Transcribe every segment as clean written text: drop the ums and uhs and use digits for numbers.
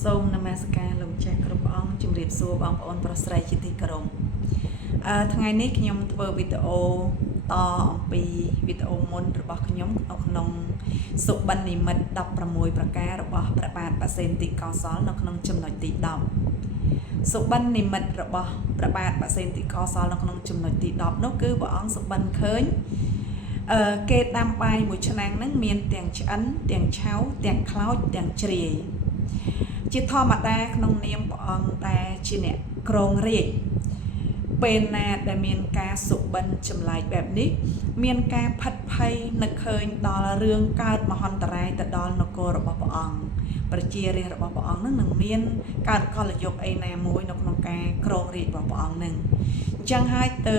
សូមនមស្ការលោកចាស់គ្រប់អង្គជំរាបសួរបងប្អូនប្រុសស្រីជាទីគោរពថ្ងៃនេះខ្ញុំធ្វើវីដេអូតអំពីវីដេអូមុនរបស់ខ្ញុំក្នុងសុបិននិមិត្ត16ប្រការរបស់ព្រះបាទបសេនតិកោសលនៅក្នុងចំណុចទី10សុបិននិមិត្តរបស់ព្រះបាទបសេនតិកោសលនៅក្នុងចំណុចទី10នោះគឺព្រះអង្គសុបិនឃើញគេដាំបាយមួយឆ្នាំងហ្នឹងមានទាំងឆ្អិនទាំងឆៅទាំងខ្លោចទាំងជ្រាយជាធម្មតាក្នុងនាមព្រះអង្គដែលជាអ្នកគ្រងរាជ្យពេលណាដែលមានការសុបិនចម្លែកបែបនេះមានការផិតភ័យនឹកឃើញដល់រឿងកើតមហន្តរាយទៅដល់នគររបស់ព្រះអង្គប្រជារាស្ត្ររបស់ព្រះអង្គនឹងមានកើតកលយុគអីណាមួយនៅក្នុងការគ្រងរាជ្យរបស់ព្រះអង្គនឹងអញ្ចឹងហើយទៅ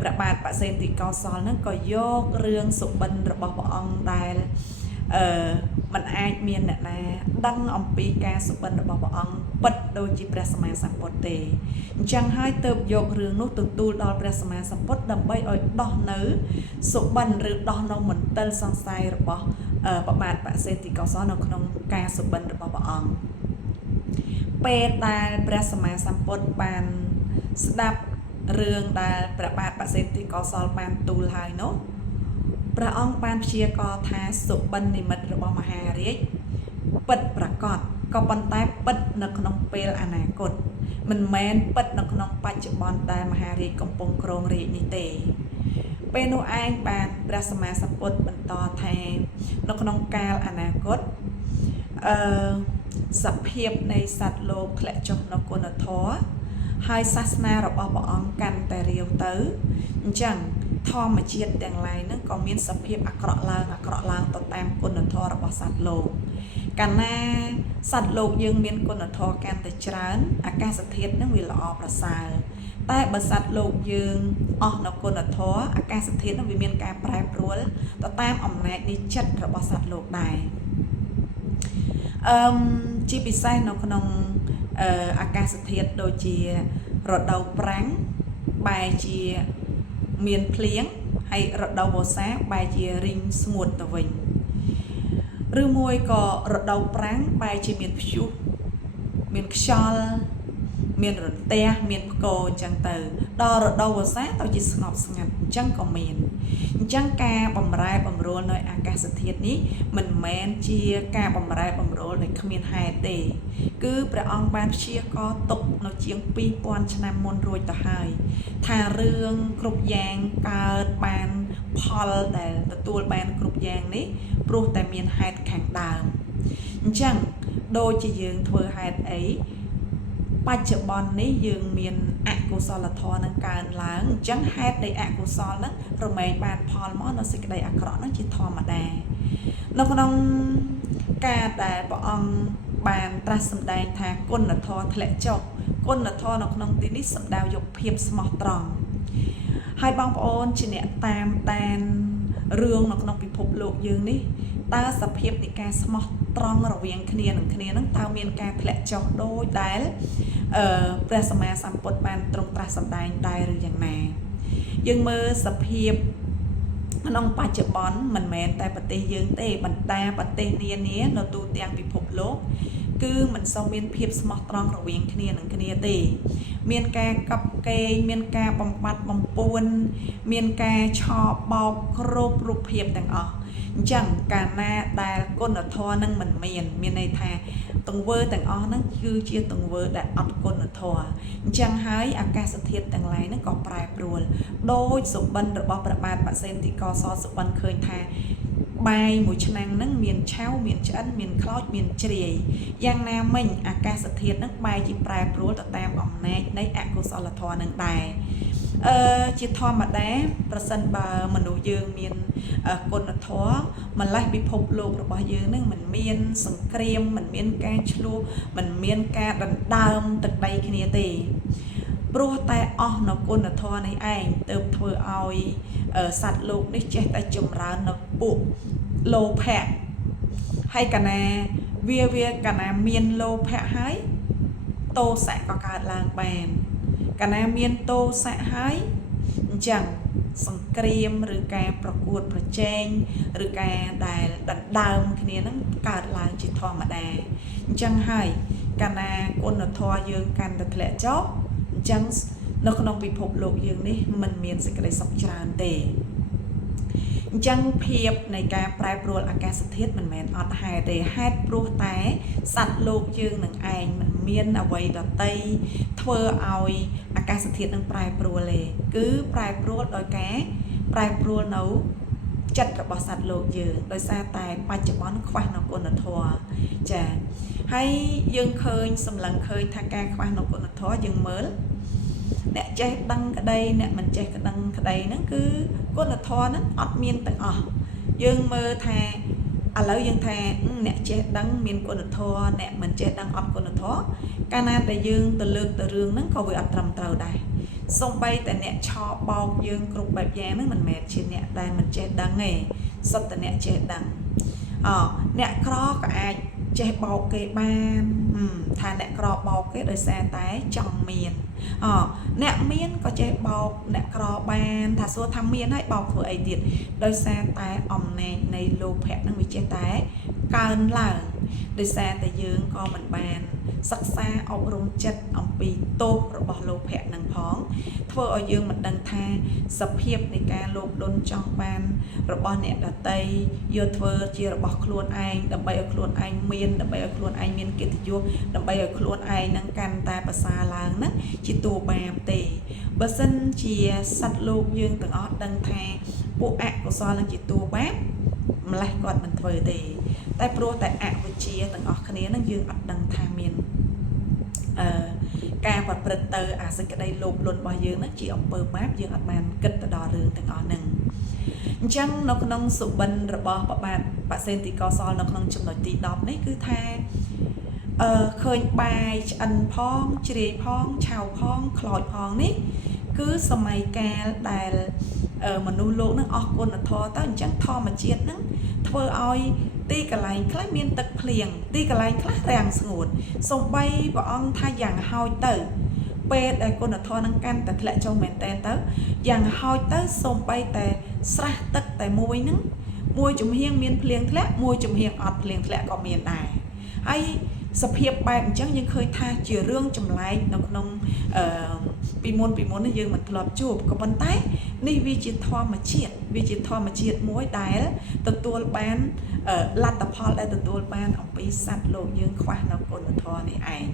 ព្រះបាទបសេនតិកោសលនឹងក៏យករឿងសុបិនរបស់ព្រះអង្គដែលมันអាចមានអ្នកណាដឹងអំពីការសុបិនរបស់ព្រះអង្គពិតដូចជាព្រះសម្មាសម្ពុទ្ធទេអញ្ចឹងហើយទើបយករឿងនោះទទួលដល់ព្រះសម្មាសម្ពុទ្ធដើម្បីឲ្យដោះនៅសុបិនឬដោះនៅមន្ទិលសង្ស័យរបស់ព្រះបាទបសេនតិកោសលនៅក្នុងការសុបិនរបស់ព្រះអង្គពេលដែលព្រះសម្មាសម្ពុទ្ធបានស្ដាប់រឿងដែលព្រះបាទបសេនតិកោសលបានទូលហើយនោះព្រះអង្គបានព្យាករណ៍ថាសុបិននិមិត្តរបស់មហារាជពិតប្រាកដក៏ប៉ុន្តែពិតនៅក្នុងពេលអនាគតមិនមែនពិតនៅក្នុងបច្ចុប្បន្នដែលមហារាជកំពុងគ្រងរាជ្យនេះទេពេលនោះឯងបានព្រះសម្មាសម្ពុទ្ធបន្តថានៅក្នុងកាលអនាគតសភាពនៃសត្វលោកធ្លាក់ចុះនៅគុណធម៌ហើយសាសនារបស់ព្រះអង្គកាន់តែរាវទៅអញ្ចឹងធម្មជាតិទាំងឡាយហ្នឹងក៏មានសភាពអាក្រក់ឡើងទៅតាមគុណធម៌របស់សត្វលោកកាលណាសត្វលោកយើងមានគុណធម៌កាន់តែច្រើនអាកាសធាតុហ្នឹងវាល្អប្រសើរតែបើសត្វលោកយើងអស់នៅគុណធម៌អាកាសធាតុហ្នឹងវាមានការប្រែប្រួលទៅតាមអំណាចនៃចិត្តរបស់សត្វលោកដែរជាពិសេសនៅក្នុងអាកាសធាតុដូចជារដូវប្រាំងបែរជាមានភ្លៀងហើយរដូវវស្សាបែរជារីងស្ងួតទៅវិញឬមួយក៏រដូវប្រាំងបែរជាមានព្យុះមានខ្យល់មានរន្ទះមានផ្គរអញ្ចឹងទៅដល់រដូវវស្សាទៅជាស្ងប់ស្ងាត់អញ្ចឹងក៏មានអញ្ចឹងការបំរែបំរួលនៅអាកាសធាតុនេះមិនមែនជាការបំរែបំរួលដែលគ្មានហេតុទេគឺព្រះអង្គបានព្យាករណ៍ទុកនៅជាង2000ឆ្នាំមុនរួចទៅហើយថារឿងគ្រប់យ៉ាងកើតបានផលដែលទទួលបានគ្រប់យ៉ាងនេះព្រោះតែមានហេតុខាងដើមអញ្ចឹងដូចជាយើងធ្វើហេតុអីបច្ចុប្បន្ននេះយើងមានអកុសលធម៌នឹងកើនឡើងអញ្ចឹងហេតុនៃអកុសលហ្នឹងរមែងបានផលមកនៅសេចក្តីអាក្រក់ហ្នឹងជាធម្មតានៅក្នុងការដែលព្រះអង្គបានត្រាស់សម្ដែងថាគុណធម៌ធ្លាក់ចុះគុណធម៌នៅក្នុងទីនេះសំដៅយកភាពស្មោះត្រង់ហើយបងប្អូនជាអ្នកតាមដានរឿងនៅក្នុងពិភពលោកយើងនេះតើសភាពនៃការស្មោះត្រង់រវាងគ្នានឹងគ្នានឹងតើមានការធ្លាក់ចុះដូចដែលព្រះសម្មាសម្ពុទ្ធបានទ្រង់ត្រាស់សម្ដែងដែរឬយ៉ាងណាយើងមើលសភាពក្នុងបច្ចុប្បន្នមិនមែនតែប្រទេសយើងទេបណ្ដាប្រទេសនានានៅទូទាំងពិភពលោកគឺមិនសូវមានភាពស្មោះត្រង់រវាងគ្នានឹងគ្នាទេមានការកັບកេងមានការបំបត្តិបំពួនមានការឆោបបោកគ្រប់រូបភាពទាំងអស់អញ្ចឹងកាលណាដែលគុណធម៌នឹងមិនមានន័យថាទង្វើទាំងអស់ហ្នឹងគឺជាទង្វើដែលអត់គុណធម៌អញ្ចឹងហើយអាកាសធាតុទាំងឡាយហ្នឹងក៏ប្រែប្រួលដោយសុបិនរបស់ព្រះបាទបសេនតិកោសលសុបិនឃើញថាបាយមួយឆ្នាំងហ្នឹងមានឆៅមានឆ្អិនមានខ្លោចមានជ្រាយយ៉ាងណាមិញអាកាសធាតុហ្នឹងបែរជាប្រែប្រួលទៅតាមអំណាចនៃអកុសលធម៌ហ្នឹងដែរជាធម្មតាប្រសិនបើមនុស្សយើងមានគុណធម៌ម្លេះពិភពលោករបស់យើងនឹងមិនមានសង្គ្រាមមិនមានការឈ្លោះមិនមានការដណ្ដើមទឹកដីគ្នាទេព្រោះតែអស់នៅគុណធម៌នេះឯងទើបធ្វើឲ្យសត្វលោកនេះចេះតែចម្រើននៅពួកលោភៈហើយកណាវាកណាមានលោភៈហើយទោសៈក៏កើតឡើងបានកាលណាមានទោសៈហើយអ chẳng song kriêm rồi cảประกួត ប្រជែង ឬការដែលដណ្ដើមគ្នានឹងកើតឡើងជាធម្មតាអញ្ចឹងហើយកាលណាគុណធម៌យើងកាន់តែធ្លាក់ចុះអញ្ចឹងនៅក្នុងពិភពលោកយើងនេះมันមានសេចក្តីសុខច្រើនទេអញ្ចឹងភាពនៃការប្រែប្រួលអាកាសធាតុមិនមែនអត់ហេតុទេហេតុព្រោះតែសត្វលោកយើងនឹងឯងមិនមានអ្វីដតីធ្វើឲ្យអាកាសធាតុនឹងប្រែប្រួលទេគឺប្រែប្រួលដោយការប្រែប្រួលនៅចិត្តរបស់សត្វលោកយើងដោយសារតែបច្ចុប្បន្នខ្វះនៅគុណធម៌ចា៎ហើយយើងឃើញសម្លឹងឃើញថាការខ្វះនៅគុណធម៌យើងមើលអ្នកចេះដឹងក្តីអ្នកមិនចេះដឹងក្តីហ្នឹងគឺគុណធម៌ហ្នឹងអត់មានទាំងអស់យើងមើលថាឥឡូវយើងថាអ្នកចេះដឹងមានគុណធម៌អ្នកមិនចេះដឹងអត់គុណធម៌កាលណាដែលយើងទៅលើកទៅរឿងហ្នឹងក៏វាអត់ត្រឹមត្រូវដែរសូម្បីតែអ្នកឆោបោកយើងគ្រប់បែបយ៉ាងហ្នឹងមិនមែនជាអ្នកដែលមិនចេះដឹងទេសុទ្ធតែអ្នកចេះដឹងអ្នកក្រក៏អាចចេះបោកគេបានថាអ្នកក្របោកគេដោយសារតែចង់មានអ្នកមានក៏ចេះបោកអ្នកក្របានថាសួរថាមានហើយបោកធ្វើអីទៀតដោយសារតែអំណាចនៃលោភៈនឹងវាចេះតែកើនឡើងដោយសារតែយើងក៏មិនបានសិក្សាអប់រំចិត្តអំពីទោសរបស់លោភៈនឹងផងធ្វើឲ្យយើងមិនដឹងថាសភាពនៃការលោភលន់ចង់បានរបស់អ្នកដទៃយកធ្វើជារបស់ខ្លួនឯងដើម្បីឲ្យខ្លួនឯងមានដើម្បីឲ្យខ្លួនឯងមានកិត្តិយសដើម្បីឲ្យខ្លួនឯងនឹងកាន់តែប្រសើរឡើងហ្នឹងជាតួបាបទេបើសិនជាសត្វលោកយើងទាំងអស់ដឹងថាពួកអកុសលនឹងជាតួបាបម្លេះគាត់មិនធ្វើទេតែព្រោះតែអវិជ្ជាទាំងអស់គ្នានឹងយើងអត់ដឹងថាមានការប្រព្រឹត្តទៅអាសេចក្តីលោភលន់របស់យើងនឹងជាអំពើបាបយើងអត់បានគិតទៅដល់រឿងទាំងអស់ហ្នឹងអញ្ចឹងនៅក្នុងសុបិនរបស់បបាទបសេនទីកសលនៅក្នុងចំណុចទី10នេះគឺថាឃើញបាយឆ្អិនផងជ្រាយផងឆៅផងខ្លោចផងនេះគឺសម័យកាលដែលមនុស្សលោកនឹងអស់គុណធម៌ទៅអញ្ចឹងធម្មជាតិនឹងធ្វើឲ្យទីកន្លែងខ្លះមានទឹកភ្លៀងទីកន្លែងខ្លះរាំងស្ងួតសំបីព្រះអង្គថាយ៉ាងហោចទៅពេលដែលគុណធម៌នឹងកាន់តែធ្លាក់ចុះមែនតើទៅយ៉ាងហោចទៅសំបីតែស្រះទឹកតែមួយហ្នឹងមួយជំហៀងមានភ្លៀងធ្លាក់មួយជំហៀងអត់ភ្លៀងធ្លាក់ក៏មានដែរហើយសភាពបែបអញ្ចឹងយើងឃើញថាជារឿងចម្លែកនៅក្នុងពីមុននេះយើងមិនធ្លាប់ជួបក៏ប៉ុន្តែនេះវាជាធម្មជាតិមួយដែលទទួលបានលទ្ធផលដែលទទួលបានអំពីសត្វលោកយើងខ្វះនៅគុណធម៌នេះឯង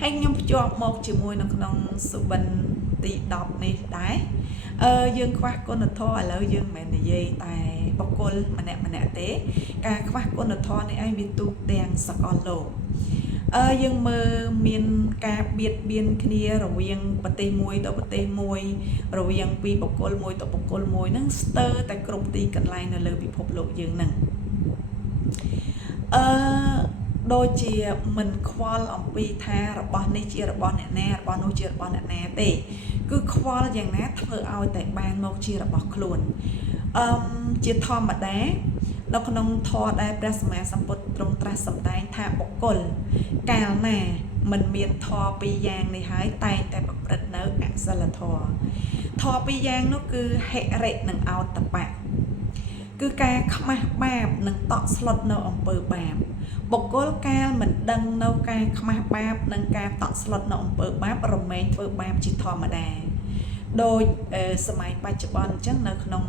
ហើយខ្ញុំភ្ជាប់មកជាមួយនៅក្នុងសុបិនទី10នេះដែរយើងខ្វះគុណធម៌ឥឡូវយើងមិនមែននិយាយតែបុគ្គលម្នាក់ទេការខ្វះគុណធម៌នេះឯងវាទូទាំងសកលលោកយើងមើលមានការបៀតបៀនគ្នារវាងប្រទេសមួយទៅប្រទេសមួយរវាងពីបុគ្គលមួយទៅបុគ្គលមួយហ្នឹងស្ទើរតែគ្រប់ទីកន្លែងនៅលើពិភពលោកយើងហ្នឹងដូចជាមិនខ្វល់អំពីថារបស់នេះជារបស់អ្នកណារបស់នោះជារបស់អ្នកណាទេគឺខ្វល់យ៉ាងណាធ្វើឲ្យតែបានមកជារបស់ខ្លួនជាធម្មតានៅក្នុងធម៌ដែលព្រះសម្មាសម្ពុទ្ធទ្រង់ត្រាស់សម្ដែងថាបុគ្គលកាលណាមិនមានធម៌ពីរយ៉ាងនេះហើយតែងតែប្រព្រឹត្តនៅអសិលធម៌ពីរយ៉ាងនោះគឺហិរិនិងអោតបៈគឺការខ្មាស់បាបនិងតក់ស្លុតនៅអំពើបាបបុគ្គលកាលមិនដឹងនៅការខ្មាស់បាបនិងការតក់ស្លុតនៅអំពើបាបរមែងធ្វើបាបជាធម្មតាដោយសម័យបច្ចុប្បន្នអញ្ចឹងនៅក្នុង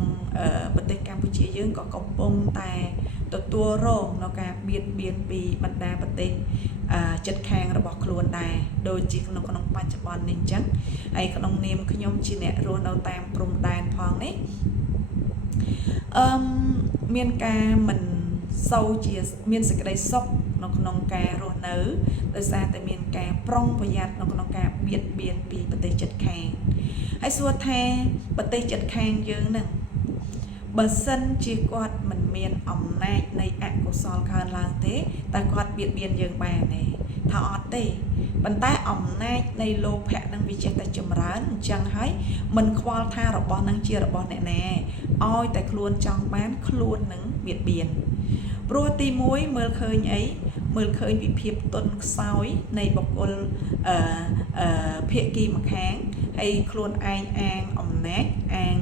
ប្រទេសកម្ពុជាយើងក៏កំពុងតែទទួលរងនៅការបៀតបៀនពីបណ្ដាប្រទេសជិតខាងរបស់ខ្លួនដែរដូចជាក្នុងបច្ចុប្បន្ននេះអញ្ចឹងហើយក្នុងនាមខ្ញុំជាអ្នករស់នៅតាមព្រំដែនផងនេះមានការមិនសូវជាមានសេចក្តីសុខនៅក្នុងការរស់នៅដោយសារតែមានការប្រុងប្រយ័ត្ននៅក្នុងការបៀតបៀនពីប្រទេសជិតខាងហើយសួរថាប្រទេសជិតខាងយើងហ្នឹងបើសិនជាគាត់មិនមានអំណាចនៃអកុសលកើនឡើងទេតែគាត់បៀតបៀនយើងបានទេថាអត់ទេប៉ុន្តែអំណាចនៃលោភៈនឹងវាចេះតែចម្រើនអញ្ចឹងហើយមិនខ្វល់ថារបស់នឹងជារបស់អ្នកណាឲ្យតែខ្លួនចង់បានខ្លួននឹងបៀតបៀន ព្រោះទី1មើលឃើញអីមើលឃើញពីភាពទន់ខ្សោយនៃបុគ្គលភាគីម្ខាងហើយខ្លួនឯងអាងអំណាចអាង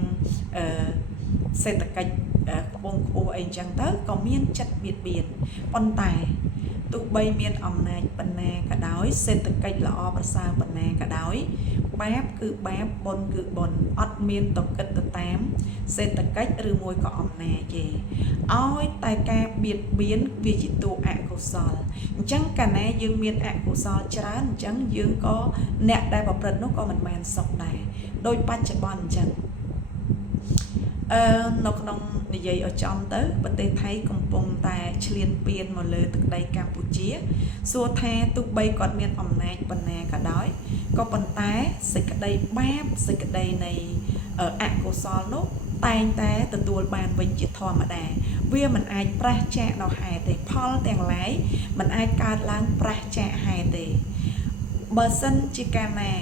សេដ្ឋកិច្ចខ្ពង់ខ្ពស់អីចឹងទៅក៏មានចិត្តបៀតបៀនប៉ុន្តែទោះបីមានអំណាចប៉ុណ្ណាក៏ដោយសេដ្ឋកិច្ចល្អប្រសើរប៉ុណ្ណាក៏ដោយបាបគឺបាបបុណ្យគឺបុណ្យអត់មានតកិតទៅតាមសេដ្ឋកិច្ចឬមួយក៏អំណាចទេឲ្យតែការបៀតបៀនវាជាតួអកុសលអញ្ចឹងកាលណាយើងមានអកុសលច្រើនអញ្ចឹងយើងក៏អ្នកដែលប្រព្រឹត្តនោះក៏មិនបានសុខដែរដោយបច្ចុប្បន្នអញ្ចឹងនៅក្នុងនិយាយឲ្យចំទៅប្រទេសថៃកំពុងតែឈ្លានពានមកលើទឹកដីកម្ពុជាសួរថាទោះបីគាត់មានអំណាចប៉ុណ្ណាក៏ដោយក៏ប៉ុន្តែសេចក្តីបាបសេចក្តីនៃអកុសលនោះតែងតែទទួលបានវិញជាធម្មតាវាមិនអាចប្រះចាកដល់ហេតុទេផលទាំងឡាយមិនអាចកើតឡើងប្រះចាកហេតុទេបើសិនជាកាលណា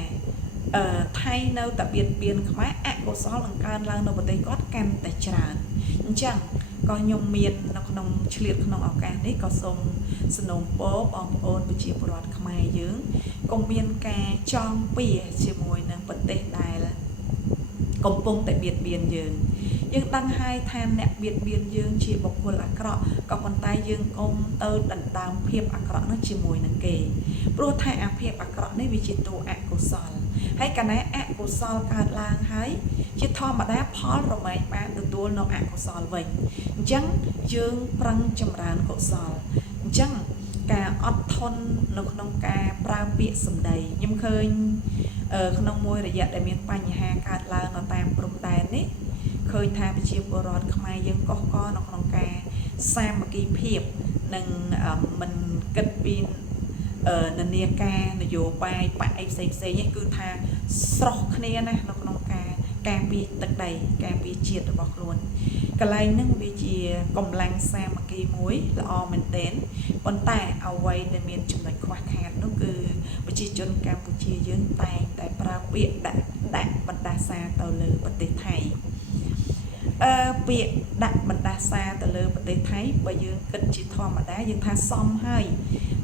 ថៃនៅតែបៀតបៀនខ្មែរអកុសលនឹងកើនឡើងនៅប្រទេសគាត់កាន់តែច្រើនអញ្ចឹងក៏ខ្ញុំមាននៅក្នុងឆ្លៀតក្នុងឱកាសនេះក៏សូមសំណូមពរបងប្អូនប្រជាពលរដ្ឋខ្មែរយើងកុំមានការចង់ពៀជាមួយនឹងប្រទេសដែលកំពុងតែបៀតបៀនយើងដឹងហើយថាអ្នកបៀតបៀនយើងជាបុគ្គលអាក្រក់ក៏ប៉ុន្តែយើងកុំទៅដណ្ដើមភាពអាក្រក់នោះជាមួយនឹងគេព្រោះថាអាភាពអាក្រក់នេះវាជាតួអកុសលហើយកាលណាអកុសលកើតឡើងហើយជាធម្មតាផលរមែងបានទទួលនៅអកុសលវិញអញ្ចឹងយើងប្រឹងចម្រើនកុសលអញ្ចឹងការអត់ធន់នៅក្នុងការប្រើពាក្យសម្ដីខ្ញុំឃើញក្នុងមួយរយៈដែលមានបញ្ហាកើតឡើងនៅតាមព្រំដែននេះឃើញថាប្រជាពលរដ្ឋខ្មែរយើងកុសកនៅក្នុងការសាមគ្គីភាពនិងមិនគិតពីនានាការនយោបាយបកអីផ្សេងៗគឺថាស្រស់គ្នាណានៅក្នុងការពារទឹកដីការពារជាតិរបស់ខ្លួនកន្លែងហ្នឹងវាជាកម្លាំងសាមគ្គីមួយល្អមែនទែនប៉ុន្តែអ្វីដែលមានចំណុចខ្វះខាតនោះគឺប្រជាជនកម្ពុជាយើងតែងតែប្រើពាក្យដាក់បណ្ដាសាទៅលើប្រទេសថៃពាក្យដាក់បណ្ដាសាទៅលើប្រទេសថៃបើយើងគិតជាធម្មតាយើងថាសមហើយ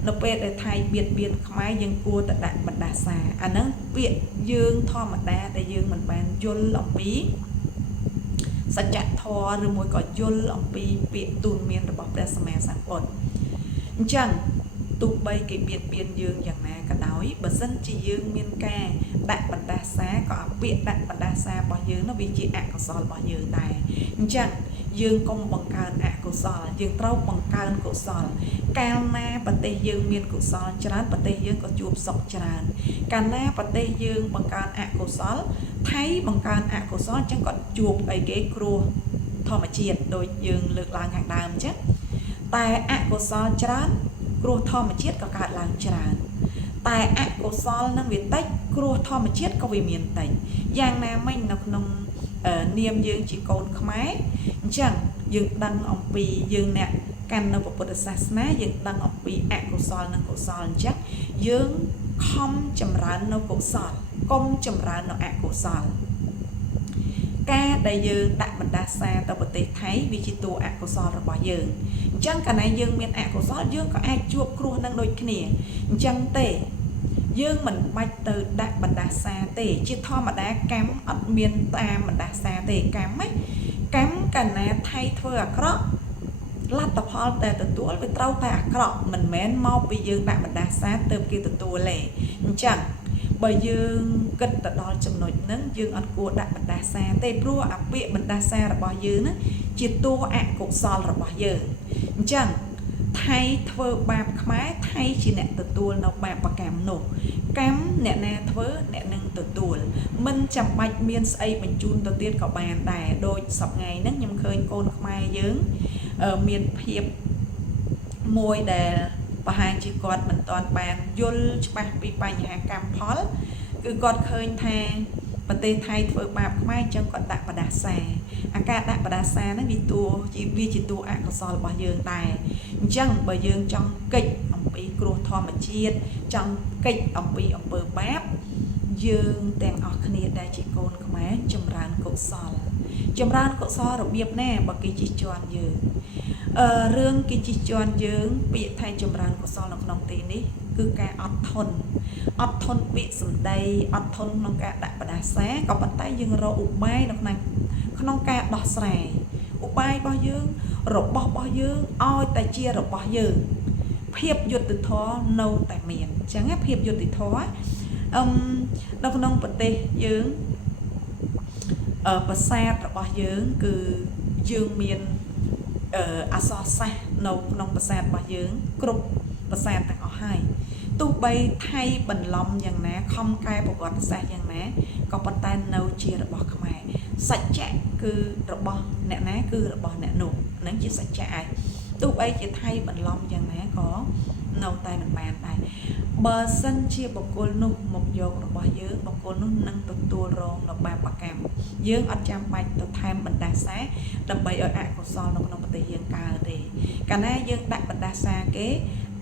នៅពេលដែលថៃបៀតបៀនខ្មែរយើងគួរតែដាក់បណ្ដាសាអាហ្នឹងពាក្យយើងធម្មតាដែលយើងមិនបានយល់អំពីសច្ចធម៌ឬមួយក៏យល់អំពីពាក្យទូនមានរបស់ព្រះសម្មាសម្ពុទ្ធអញ្ចឹងទោះបីគេបៀតបៀនយើងយ៉ាងណាក៏ដោយបើសិនជាយើងមានការដាក់បណ្ដាសាក៏អាពាក្យដាក់បណ្ដាសារបស់យើងនោះវាជាអកុសលរបស់យើងដែរអញ្ចឹងយើងកុំបង្កើនអកុសលយើងត្រូវបង្កើនកុសលកាលណាប្រទេសយើងមានកុសលច្រើនប្រទេសយើងក៏ជួបសុខច្រើនកាលណាប្រទេសយើងបង្កើនអកុសលថៃបង្កើនអកុសលអញ្ចឹងក៏ជួបអីគេគ្រោះធម្មជាតិដូចយើងលើកឡើងខាងដើមអញ្ចឹងតែអកុសលច្រើនគ្រោះធម្មជាតិក៏កើតឡើងច្រើនតែអកុសលនឹងវាតិចគ្រោះធម្មជាតិក៏វាមានតិចយ៉ាងណាមិញនៅក្នុងនាមយើងជាកូនខ្មែរអញ្ចឹងយើងដឹងអំពីយើងអ្នកកាន់នៅពុទ្ធសាសនាយើងដឹងអំពីអកុសលនិងកុសលអញ្ចឹងយើងខំចម្រើននៅកុសលកុំចម្រើននៅអកុសលការដែលយើងដាក់បណ្ដាសាទៅប្រទេសថៃវាជាតួអកុសលរបស់យើងអញ្ចឹងកាលណាយើងមានអកុសលយើងក៏អាចជួបគ្រោះនឹងដូចគ្នាអញ្ចឹងទេយើងមិនបាច់ទៅដាក់បណ្ដាសាទេជាធម្មតាកម្មអត់មានតាមបណ្ដាសាទេកម្មកាលណាថៃធ្វើអាក្រក់លទ្ធផលតែទទួលវាត្រូវតែអាក្រក់មិនមែនមកពីយើងដាក់បណ្ដាសាទៅគេទទួលទេអញ្ចឹងបើយើងគិតទៅដល់ចំណុចហ្នឹងយើងអត់គួរដាក់បណ្ដាសាទេព្រោះអាពាក្យបណ្ដាសារបស់យើងហ្នឹងជាតួអកុសលរបស់យើងអញ្ចឹងថៃធ្វើបាបខ្មែរថៃជាអ្នកទទួលនៅបាបកម្មនោះកម្មអ្នកណាធ្វើអ្នកនឹងទទួលមិនចាំបាច់មានស្អីបញ្ជូនទៅទៀតក៏បានដែរដូចសប្តាហ៍ហ្នឹងខ្ញុំឃើញកូនខ្មែរយើងមានភាពមួយដែលប្រហែលជាគាត់មិនទាន់បានយល់ច្បាស់ពីបញ្ហាកម្មផលគឺគាត់ឃើញថាប្រទេសថៃធ្វើបាបខ្មែរអញ្ចឹងគាត់ដាក់បណ្ដាសាអាការដាក់បណ្ដាសាហ្នឹងវាជាតួអកុសលរបស់យើងដែរអញ្ចឹងបើយើងចង់កិច្ចអំពីគ្រោះធម្មជាតិចង់កិច្ចអំពីអំពើបាបយើងទាំងអស់គ្នាដែលជាកូនខ្មែរចម្រើនកុសល ចម្រើនកុសលរបៀបណាបើគេជិះជាន់យើងរឿងគេជិះជាន់យើងពាក្យថាចម្រើនកុសលនៅក្នុងទីនេះគឺការអត់ធន់ពាក្យសម្ដីអត់ធន់ក្នុងការដាក់បដាសាក៏ប៉ុន្តែយើងរកឧបាយក្នុងការដោះស្រាយឧបាយរបស់យើងរបស់យើងឲ្យតែជារបស់យើងភាពយុត្តិធម៌នៅតែមានអញ្ចឹងភាពយុត្តិធម៌នៅក្នុងប្រទេសយើងប្រាសាទរបស់យើងគឺយើងមានអក្សរសាស្ត្រនៅក្នុងប្រាសាទរបស់យើងគ្រប់ប្រាសាទទាំងអស់ហើយទោះបីថៃបន្លំយ៉ាងណាខំកែប្រវត្តិសាស្ត្រយ៉ាងណាក៏ប៉ុន្តែនៅជារបស់ខ្មែរសច្ចៈគឺរបស់អ្នកណាគឺរបស់អ្នកនោះហ្នឹងជាសច្ចៈឯងទោះបីជាថៃបន្លំយ៉ាងណាក៏នៅតែមិនបានដែរបើសិនជាបុគ្គលនោះមកយករបស់យើងបុគ្គលនោះនឹងទទួលរងនៅបាបកម្មយើងអត់ចាំបាច់ទៅថែមបណ្ដាសាដើម្បីឲ្យអកុសលនៅក្នុងប្រទេសយើងកើតទេកាលណាយើងដាក់បណ្ដាសាគេ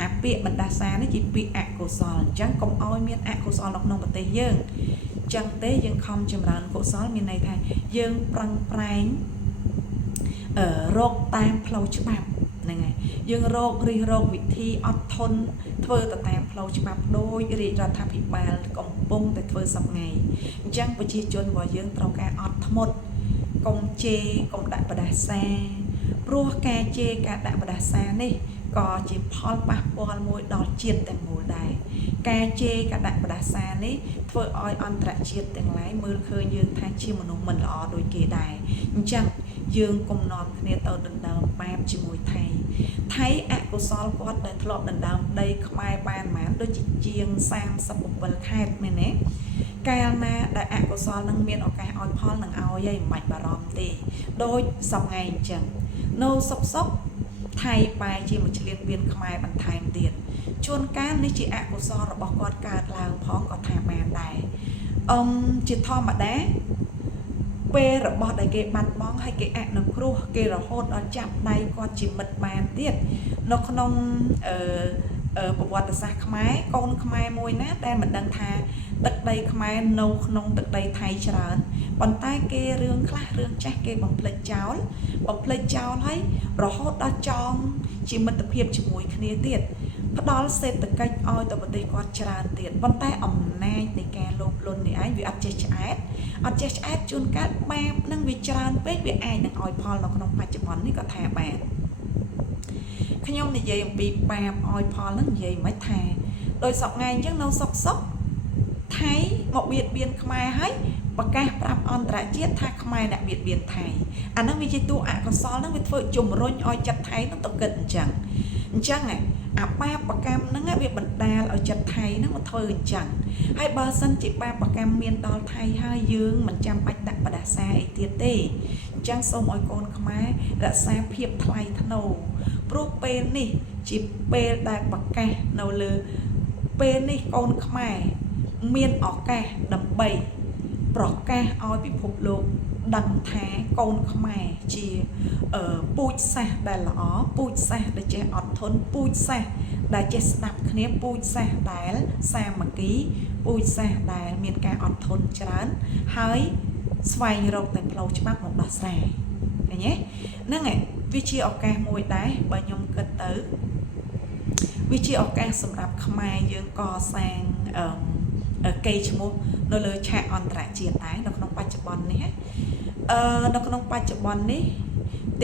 អាពាក្យបណ្ដាសានេះជាពាក្យអកុសលអញ្ចឹងកុំឲ្យមានអកុសលនៅក្នុងប្រទេសយើងអញ្ចឹងទេយើងខំចម្រើនកុសលមានន័យថាយើងប្រឹងប្រែងរកតាមផ្លូវច្បាប់ហ្នឹងហើយយើងរកវិធីអត់ធន់ធ្វើទៅតាមផ្លូវច្បាប់ដោយរាជរដ្ឋាភិបាលកំពុងតែធ្វើសប្ងៃអញ្ចឹងប្រជាជនរបស់យើងត្រូវការអត់ធ្មត់កុំជេរកុំដាក់បដាសាព្រោះការជេរការដាក់បដាសានេះក៏ជាផលប៉ះពាល់មួយដល់ជាតិទាំងមូលដែរការជេរការដាក់បដាសានេះធ្វើឲ្យអន្តរជាតិទាំងឡាយមើលឃើញយើងថាជាមនុស្សមិនល្អដូចគេដែរអញ្ចឹងយើងកុំនាំគ្នាទៅដណ្ដើមបាបជាមួយថៃអកុសលគាត់ដែលធ្លាប់ដណ្ដើមដីខ្មែរបានប៉ុន្មានដូចជាង37ខេត្តមែនទេកាលណាដែលអកុសលនឹងមានឱកាសឲ្យផលនឹងឲ្យឯងមិនបាច់បារម្ភទេដូចសប្ងៃអញ្ចឹងនៅសុកថៃបែរជាមួយឆ្លៀតពៀនខ្មែរបន្ថែមទៀតជួនកាលនេះជាអកុសលរបស់គាត់កើតឡើងផងក៏ថាបានដែរជាធម្មតាពេលរបស់ដែលគេបាត់បង់ហើយគេអនុគ្រោះគេរហូតដល់ចាប់ដៃគាត់ជាមិត្តបានទៀតនៅក្នុងប្រវត្តិសាស្ត្រខ្មែរកូនខ្មែរមួយណាដែលមិនដឹងថាទឹកដីខ្មែរនៅក្នុងទឹកដីថៃច្រើនប៉ុន្តែគេរឿងខ្លះរឿងចាស់គេបំភ្លេចចោលហើយរហូតដល់ចងជាមិត្តភាពជាមួយគ្នាទៀតផ្ដល់សេដ្ឋកិច្ចឲ្យទៅប្រទេសគាត់ច្រើនទៀតប៉ុន្តែអំណាចនៃការលោភលន់នេះឯងវាអត់ចេះឆ្អែតជួនកាលបាបនឹងវាច្រើនពេកវាអាចនឹងឲ្យផលនៅក្នុងបច្ចុប្បន្ននេះក៏ថាបានខ្ញុំនិយាយអំពីបាបឲ្យផលនឹងនិយាយមិនថាដោយសពថ្ងៃអញ្ចឹងនៅសុកថៃមកបៀតបៀនខ្មែរហើយប្រកាសប្រាប់អន្តរជាតិថាខ្មែរអ្នកបៀតបៀនថៃអាហ្នឹងវាជាតួអកុសលហ្នឹងវាធ្វើជំរុញឲ្យចិត្តថៃហ្នឹងទៅគិតអញ្ចឹងអាបាបកម្មហ្នឹងវាបណ្ដាលឲ្យចិត្តថៃហ្នឹងមកធ្វើអញ្ចឹងហើយបើសិនជាបាបកម្មមានដល់ថៃហើយយើងមិនចាំបាច់ដាក់បដាសាអីទៀតទេអញ្ចឹងសូមឲ្យកូនខ្មែររក្សាភាពថ្លៃថ្នូរព្រោះពេលនេះជាពេលដែលប្រកាសនៅលើពេលនេះកូនខ្មែរមានឱកាសដើម្បីប្រកាសឲ្យពិភពលោកដឹងថាកូនខ្មែរជាពូជសាសន៍ដែលល្អពូជសាសន៍ដែលចេះអត់ធន់ពូជសាសន៍ដែលចេះស្ដាប់គ្នាពូជសាសន៍ដែលសាមគ្គីពូជសាសន៍ដែលមានការអត់ធន់ច្រើនហើយស្វែងរកតែផ្លូវច្បាប់មកដោះស្រាយឃើញទេហ្នឹងឯងវាជាឱកាសមួយដែរបើខ្ញុំគិតទៅវាជាឱកាសសម្រាប់ខ្មែរយើងកសាងកេរ្តិ៍ឈ្មោះនៅលើឆាកអន្តរជាតិដែរនៅក្នុងបច្ចុប្បន្ននេះនៅក្នុងបច្ចុប្បន្ននេះ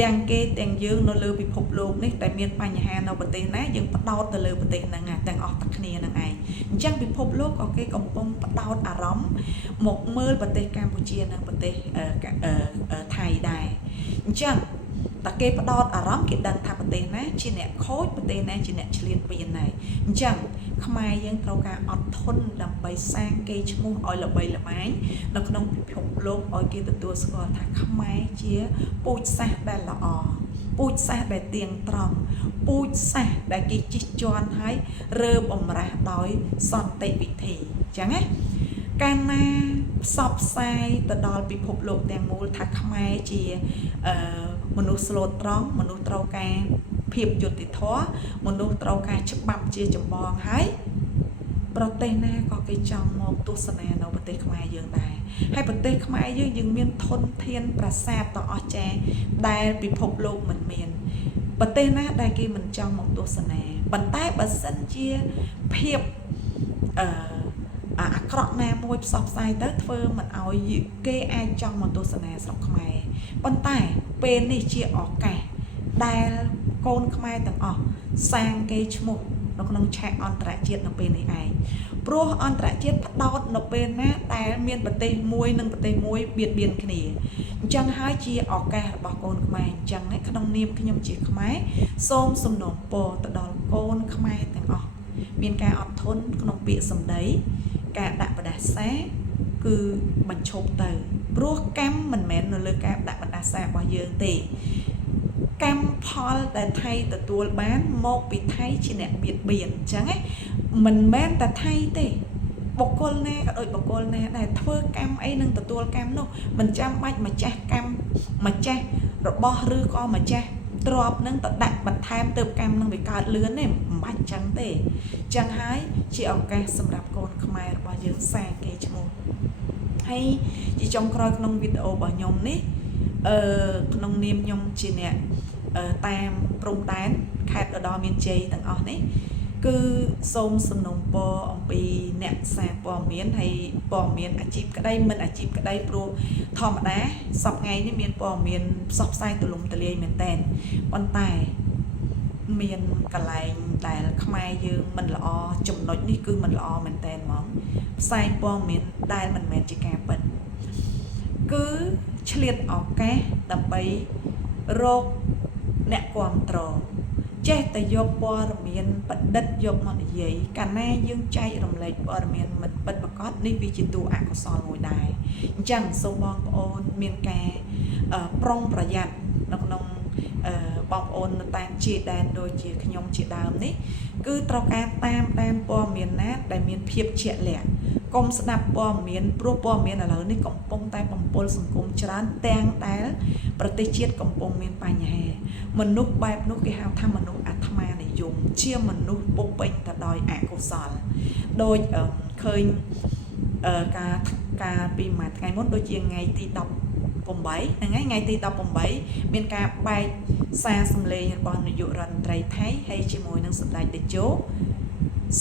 ទាំងគេទាំងយើងនៅលើពិភពលោកនេះតែមានបញ្ហានៅប្រទេសណាយើងផ្ដោតទៅលើប្រទេសហ្នឹងទាំងអស់តែគ្នាហ្នឹងឯងអញ្ចឹងពិភពលោកក៏គេកំពុងផ្ដោតអារម្មណ៍មកមើលប្រទេសកម្ពុជានិងប្រទេសថៃដែរអញ្ចឹងតែគេផ្ដោតអារម្មណ៍គេដឹងថាប្រទេសណាជាអ្នកខូចប្រទេសណាជាអ្នកឆ្លៀតពៀនដែរអញ្ចឹងខ្មែរយើងត្រូវការអត់ធន់ដើម្បីសាងកេរ្តិ៍ឈ្មោះឲ្យល្បីល្បាញនៅក្នុងពិភពលោកឲ្យគេទទួលស្គាល់ថាខ្មែរជាពូជសាសន៍ដែលល្អពូជសាសន៍ដែលទៀងត្រង់ពូជសាសន៍ដែលគេជិះជាន់ហើយរើបំរាស់ដោយសន្តិវិធីអញ្ចឹងណាកាលណាផ្សព្វផ្សាយទៅដល់ពិភពលោកទាំងមូលថាខ្មែរជាមនុស្សស្លូតត្រង់មនុស្សត្រូវការភាពយុត្តិធម៌មនុស្សត្រូវការច្បាប់ជាចម្បងហើយ ប្រទេសណាក៏គេចង់មកទស្សនានៅប្រទេសខ្មែរយើងដែរហើយប្រទេសខ្មែរយើងមានធនធានប្រាសាទដ៏អស្ចារ្យដែលពិភពលោកមិនមានប្រទេសណាដែលគេមិនចង់មកទស្សនាប៉ុន្តែបើសិនជាភាពអាក្រក់ណាមួយផ្សព្វផ្សាយទៅធ្វើមិនឲ្យគេអាចចង់មកទស្សនាស្រុកខ្មែរប៉ុន្តែពេលនេះជាឱកាសដែលកូនខ្មែរទាំងអស់សាងគេឈ្មោះនៅក្នុងឆាកអន្តរជាតិនៅពេលនេះឯងព្រោះអន្តរជាតិផ្ដោតនៅពេលណាដែលមានប្រទេសមួយនិងប្រទេសមួយបៀតបៀនគ្នាអញ្ចឹងហើយជាឱកាសរបស់កូនខ្មែរអញ្ចឹងក្នុងនាមខ្ញុំជាខ្មែរសូមសំណូមពរទៅដល់កូនខ្មែរទាំងអស់មានការអត់ធន់ក្នុងពាក្យសម្ដីការដាក់បដាសាគឺបញ្ឈប់ទៅព្រោះកម្មមិនមែននៅលើការដាក់បដាសារបស់យើងទេកម្មផលដែលថៃទទួលបានមកពីថៃជាអ្នកបៀតបៀនអញ្ចឹងមិនមែនតែថៃទេបុគ្គលណាក៏ដូចបុគ្គលណាដែលធ្វើកម្មអីនឹងទទួលកម្មនោះមិនចាំបាច់ម្ចាស់កម្មម្ចាស់របស់ឬក៏ម្ចាស់ទ្របនឹងទៅដាក់បន្ថែមទៅកម្មនឹងវាកើតលឿនទេមិនបាច់អញ្ចឹងទេអញ្ចឹងហើយជាឱកាសសម្រាប់កូនខ្មែររបស់យើងសាងគេឈ្មោះហើយជាចុងក្រោយក្នុងវីដេអូរបស់ខ្ញុំនេះក្នុងនាមខ្ញុំជាអ្នកតាមព្រំដែនខេត្តឧត្តរមានជ័យទាំងអស់នេះគឺសូមសំណូមពរអំពីអ្នកសារព័ត៌មានហើយព័ត៌មានអាជីពក្តីមិនអាជីពក្តីព្រោះធម្មតាសប្តាហ៍ថ្ងៃនេះមានព័ត៌មានផ្សព្វផ្សាយទូលំទូលាយមែនតើប៉ុន្តែមានកន្លែងដែលខ្មែរយើងមិនល្អចំណុចនេះគឺមិនល្អមែនតើហ្មងផ្សាយព័ត៌មានដែលមិនមែនជាការពិតគឺឆ្លៀតឱកាសដើម្បីរកអ្នកគ្រប់គ្រងចេះតែយកព័ត៌មានបដិទ្ធយកមកនិយាយកាលណាយើងចែករំលែកព័ត៌មានមិនពិតប្រាកដនេះវាជាតួអកុសលមួយដែរអញ្ចឹងសូមបងប្អូនមានការប្រុងប្រយ័ត្ននៅក្នុងបងប្អូននៅតាមជាដែនដូចជាខ្ញុំជាដើមនេះគឺត្រូវការតាមដានព័ត៌មានណាដែលមានភាពជាក់លាក់កុំស្ដាប់ព័ត៌មានព្រោះព័ត៌មានឥឡូវនេះកំពុងតែបំពុលសង្គមច្រើនទាំងដែលប្រទេសជាតិកំពុងមានបញ្ហាមនុស្សបែបនោះគេហៅថាមនុស្សអាត្មានិយមជាមនុស្សពុះពេញទៅដោយអកុសលដូចឃើញការពីមួយថ្ងៃមុនដូចជាថ្ងៃទី18ហ្នឹងហើយថ្ងៃទី18មានការបែកសារសម្លេងរបស់នាយករដ្ឋមន្ត្រីថៃហើយជាមួយនឹងសម្ដេចតេជោ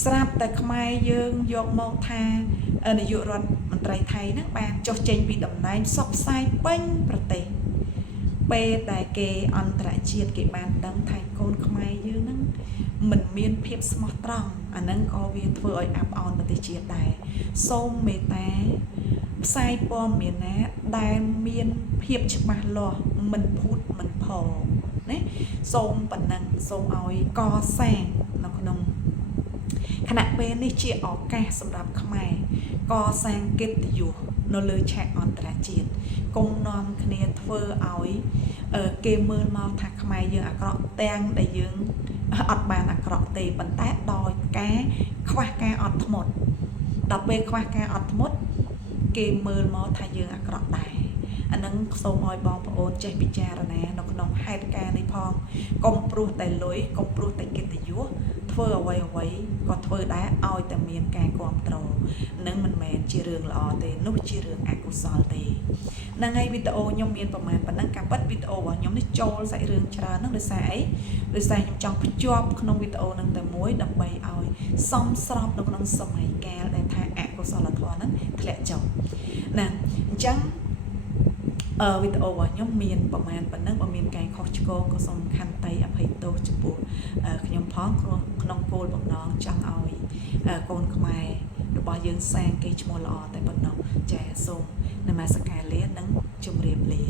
ស្រាប់តែខ្មែរយើងយកមកថានាយករដ្ឋមន្ត្រីថៃហ្នឹងបានចុះចេញពីតំណែងផ្សព្វផ្សាយពេញប្រទេសពេលដែលគេអន្តរជាតិគេបានដឹងថាកូនខ្មែរយើងហ្នឹងមិនមានភាពស្មោះត្រង់អាហ្នឹងក៏វាធ្វើឲ្យអាប់អោនប្រទេសជាតិដែរសូមមេត្តាផ្សាយព័ត៌មានណាដែលមានភាពច្បាស់លាស់មិនភូតមិនផលណាសូមប៉ុណ្ណឹងសូមឲ្យកសាងនៅក្នុងខណៈពេលនេះជាឱកាសសម្រាប់ខ្មែរកសាងកិត្តិយសនៅលើឆាកអន្តរជាតិកុំនាំគ្នាធ្វើឲ្យគេមើលមកថាខ្មែរយើងអាក្រក់ទាំងដែលយើងអត់បានអាក្រក់ទេប៉ុន្តែដោយការខ្វះការអត់ធ្មត់ដល់ពេលខ្វះការអត់ធ្មត់គេមើលមកថាយើងអាក្រក់ដែរអានឹងសូមឲ្យបងប្អូនចេះពិចារណានៅក្នុងហេតុការណ៍នេះផងកុំព្រោះតែលុយកុំព្រោះតែកិត្តិយសធ្វើអ្វីក៏ធ្វើដែរឲ្យតែមានការគ្រប់គ្រងនឹងមិនមែនជារឿងល្អទេនោះជារឿងអកុសលទេហ្នឹងហើយវីដេអូខ្ញុំមានប្រហែលប៉ុណ្ណឹងការប៉ັດវីដេអូរបស់ខ្ញុំនេះចូលសាច់រឿងច្រើនហ្នឹងដោយសារអីដោយសារខ្ញុំចង់ភ្ជាប់ក្នុងវីដេអូហ្នឹងតែមួយដើម្បីឲ្យសមស្របនៅក្នុងសម័យកាលដែលថាអកុសលធម៌ហ្នឹងធ្លាក់ចុះណាអញ្ចឹងវីដេអូរបស់ខ្ញុំមានប្រហែលប៉ុណ្ណឹងបើមានការខុសឆ្គងក៏សូមខន្តីអភ័យទោសចំពោះខ្ញុំផងក្នុងគោលបំណងចង់ឲ្យកូនខ្មែររបស់យើងសាងគេឈ្មោះល្អតែប៉ុណ្ណោះចាសូមនមស្ការលានិងជម្រាបលា